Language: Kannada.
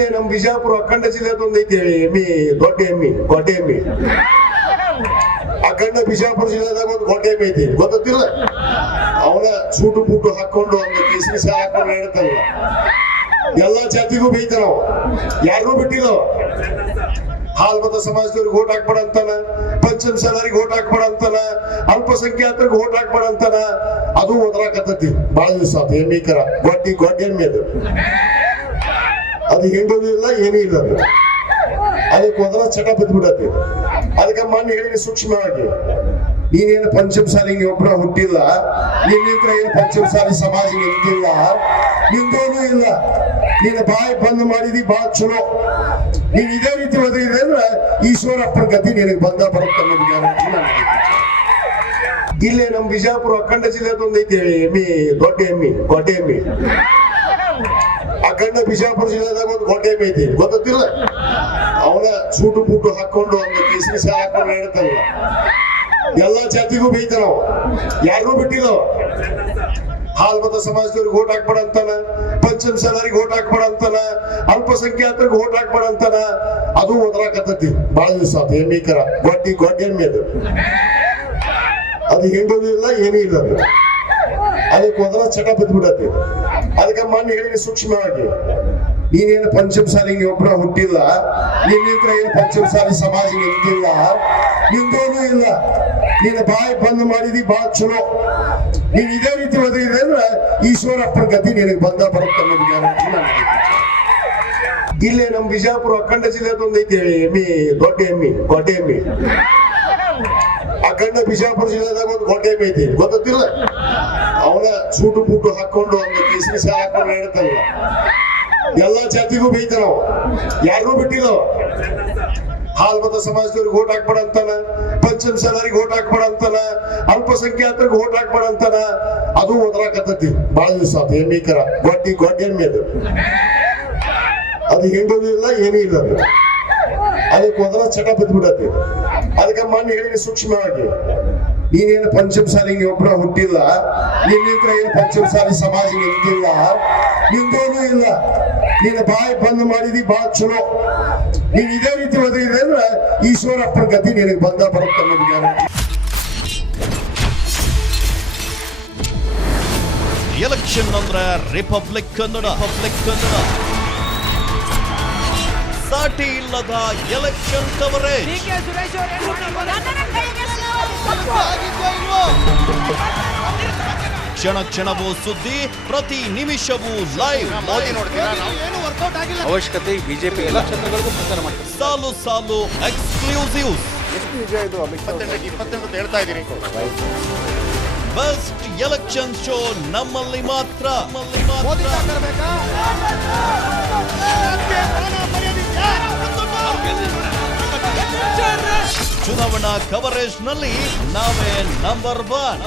ನಮ್ಮ ಬಿಜಾಪುರ ಅಖಂಡ ಜಿಲ್ಲೆದೊಂದು ಐತಿ ಎಮ್ಮಿ, ದೊಡ್ಡ ಎಮ್ಮಿ, ಗೊಡ್ಡೆ ಎಮ್ಮಿ. ಅಖಂಡ ಬಿಜಾಪುರ ಜಿಲ್ಲೆದಾಗ ಒಂದು ಗೊಡ್ಡೆ ಎಮ್ಮಿ ಐತಿ, ಗೊತ್ತಿಲ್ಲ. ಅವನ ಸೂಟು ಬೂಟು ಹಾಕೊಂಡು ಒಂದು ಕೇಸರಿ ಸಹ ಹಾಕೊಂಡು ಹೇಳ್ತಾನ. ಎಲ್ಲಾ ಜಾತಿಗೂ ಬೈತಾನ, ಯಾರು ಬಿಟ್ಟಿಲ್ಲ. ಹಾಲ್ ಮತ ಸಮಾಜದವ್ರಿಗೆ ಓಟ್ ಹಾಕ್ಬೇಡ ಅಂತಾನ, ಪಂಚಮಸಾಲರಿಗೆ ಓಟ್ ಹಾಕ್ಬೇಡ ಅಂತಾನ, ಅಲ್ಪಸಂಖ್ಯಾತರಿಗೆ ಓಟ್ ಹಾಕ್ಬೇಡ ಅಂತಾನ. ಅದು ಒದರಾಕತ್ತತಿ ಬಹಳ ದಿವಸ ಆತ. ಎಮ್ಮಿ ಕರ ಗೊಡ್ಡೆ ಎಮ್ಮಿ ಅದು ಹಿಂಡೋದು ಇಲ್ಲ, ಏನೂ ಇಲ್ಲ. ಅದಕ್ಕೆ ಮೊದಲ ಚಟ ಬಿದ್ದ್ಬಿಡತ್ತೆ. ಅದಕ್ಕೆ ಮಣ್ಣು ಹೇಳಿ ಸೂಕ್ಷ್ಮವಾಗಿ, ನೀನೇನು ಪಂಚಮಸಾಲಿಗೆ ಒಬ್ಬರ ಹುಟ್ಟಿಲ್ಲ, ನಿನ್ನ ಏನು ಪಂಚಮಸಾಲಿ ಸಮಾಜ ನಿಂತಿಲ್ಲ, ನಿಂದೋನು ಇಲ್ಲ. ನೀನು ಬಾಯಿ ಬಂದ್ ಮಾಡಿದಿ ಬಾಳ ಚಲೋ. ನೀನ್ ಇದೇ ರೀತಿ ಒದಗಿದ್ರೆ ಅಂದ್ರೆ ಈಶ್ವರಪ್ಪನ ಗತಿ ನಿನಗೆ ಬಂದ ಬರುತ್ತೆ ಅನ್ನೋದು ಗ್ಯಾರಂಟಿ ನನಗೆ. ಇಲ್ಲೇ ನಮ್ಮ ಬಿಜಾಪುರ ಅಖಂಡ ಜಿಲ್ಲೆದೊಂದು ಐತಿ ಎಮ್ಮಿ, ದೊಡ್ಡ ಎಮ್ಮಿ, ಗೊಡ್ಡೆ ಎಮ್ಮಿ. ಅಖಂಡ ಬಿಜಾಪುರ ಜಿಲ್ಲೆದಾಗ ಒಂದು ಗೊಡ್ಡೆ ಎಮ್ಮಿ ಐತಿ, ಗೊತ್ತಿಲ್ಲ. ಅವನ ಸೂಟು ಬೂಟು ಹಾಕೊಂಡು ಒಂದು ಕೇಸರಿ ಸಹ ಹಾಕೊಂಡು ಹೇಳ್ತಾನ. ಎಲ್ಲಾ ಜಾತಿಗೂ ಬೈತಾನ, ಯಾರು ಬಿಟ್ಟಿಲ್ಲ. ಹಾಲ್ ಮತ ಸಮಾಜದವ್ರಿಗೆ ಓಟ್ ಹಾಕ್ಬೇಡ ಅಂತಾನ, ಪಂಚಮಸಾಲರಿಗೆ ಓಟ್ ಹಾಕ್ಬೇಡ ಅಂತಾನ, ಅಲ್ಪಸಂಖ್ಯಾತರಿಗೆ ಓಟ್ ಹಾಕ್ಬೇಡ ಅಂತಾನ. ಅದು ಒದರಾಕತ್ತತಿ ಬಹಳ ದಿವಸ ಆತ. ಎಮ್ಮಿ ಕರ ಗೊಡ್ಡೆ ಎಮ್ಮಿ ಅದು ಹಿಂಡೋದು ಇಲ್ಲ, ಏನೂ ಇಲ್ಲ. ಅದಕ್ಕೆ ಮೊದಲ ಚಟ ಬಿದ್ದ್ಬಿಡತ್ತೆ. ಅದಕ್ಕೆ ಮಣ್ಣು ಹೇಳಿ ಸೂಕ್ಷ್ಮವಾಗಿ, ನೀನೇನು ಪಂಚಮಸಾಲಿಗೆ ಒಬ್ಬರ ಹುಟ್ಟಿಲ್ಲ, ನಿನ್ನ ಏನು ಪಂಚಮಸಾಲಿ ಸಮಾಜ ನಿಂತಿಲ್ಲ, ನಿಂದೋನು ಇಲ್ಲ. ನೀನು ಬಾಯಿ ಬಂದ್ ಮಾಡಿದಿ ಬಾಳ ಚಲೋ. ನೀನ್ ಇದೇ ರೀತಿ ಒದಗಿದ್ರೆ ಅಂದ್ರೆ ಈಶ್ವರಪ್ಪನ ಗತಿ ನಿನಗೆ ಬಂದ ಬರುತ್ತೆ ಅನ್ನೋದು ಗ್ಯಾರಂಟಿ ನನಗೆ. ಇಲ್ಲೇ ನಮ್ಮ ಬಿಜಾಪುರ ಅಖಂಡ ಜಿಲ್ಲೆದೊಂದು ಐತಿ ಎಮ್ಮಿ, ದೊಡ್ಡ ಎಮ್ಮಿ, ಗೊಡ್ಡೆ ಎಮ್ಮಿ. ಅಖಂಡ ಬಿಜಾಪುರ ಜಿಲ್ಲೆದಾಗ ಒಂದು ಗೊಡ್ಡೆ ಎಮ್ಮಿ ಐತಿ, ಗೊತ್ತಿಲ್ಲ. ಅವನ ಸೂಟು ಬೂಟು ಹಾಕೊಂಡು ಒಂದು ಕೇಸರಿ ಸಹ ಹಾಕೊಂಡು ಹೇಳ್ತಾನ. ಎಲ್ಲಾ ಜಾತಿಗೂ ಬೈತಾನ, ಯಾರು ಬಿಟ್ಟಿಲ್ಲ. ಹಾಲ್ ಮತ ಸಮಾಜದವ್ರಿಗೆ ಓಟ್ ಹಾಕ್ಬೇಡ ಅಂತಾನ, ಪಂಚಮಸಾಲರಿಗೆ ಓಟ್ ಹಾಕ್ಬೇಡ ಅಂತಾನ, ಅಲ್ಪಸಂಖ್ಯಾತರಿಗೆ ಓಟ್ ಹಾಕ್ಬೇಡ ಅಂತಾನ. ಅದು ಒದರಾಕತ್ತತಿ ಬಹಳ ದಿವಸ ಆತ. ಎಮ್ಮಿ ಕರ ಗೊಡ್ಡೆ ಎಮ್ಮಿ ಅದು ಹಿಂಡೋದು ಇಲ್ಲ, ಏನೂ ಇಲ್ಲ. ಅದಕ್ಕೆ ಮೊದಲ ಚಟ ಬಿದ್ದ್ಬಿಡತ್ತೆ. ಅದಕ್ಕೆ ಮಣ್ಣು ಹೇಳಿ ಸೂಕ್ಷ್ಮವಾಗಿ, ನೀನೇನು ಪಂಚಮಸಾಲಿಗೆ ಒಬ್ಬರ ಹುಟ್ಟಿಲ್ಲ, ನಿನ್ನ ಏನು ಪಂಚಮಸಾಲಿ ಸಮಾಜ ನಿಂತಿಲ್ಲ, ನಿಂದೋನು ಇಲ್ಲ. ನೀನು ಬಾಯಿ ಬಂದ್ ಮಾಡಿದಿ ಬಾಳ ಚಲೋ. ನೀನ್ ಇದೇ ರೀತಿ ಒದಗಿದ್ರೆ ಅಂದ್ರೆ ಈಶ್ವರಪ್ಪನ ಗತಿ ನಿನಗೆ ಬಂದ ಬರುತ್ತೆ ಅನ್ನೋದು ಗ್ಯಾರಂಟಿ. ಎಲೆಕ್ಷನ್ ಅಂದ್ರೆ ರಿಪಬ್ಲಿಕ್ ಕನ್ನಡ, ಸಾಟಿ ಇಲ್ಲದ ಎಲೆಕ್ಷನ್ ಕವರೇಜ್. ಕ್ಷಣ ಕ್ಷಣವೂ ಸುದ್ದಿ, ಪ್ರತಿ ನಿಮಿಷವೂ ಲೈವ್. ಅವಶ್ಯಕತೆ ಬಿಜೆಪಿ ಎಲ್ಲ ಕ್ಷೇತ್ರಗಳಿಗೂ ಪ್ರಚಾರ ಮಾಡ್ತಾರೆ. ಸಾಲು ಸಾಲು ಎಕ್ಸ್ಕ್ಲೂಸಿವ್. ಬೆಸ್ಟ್ ಎಲೆಕ್ಷನ್ ಶೋ ನಮ್ಮಲ್ಲಿ ಮಾತ್ರ. ಚುನಾವಣಾ ಕವರೇಜ್ ನಲ್ಲಿ ನಾವೇ ನಂಬರ್ 1.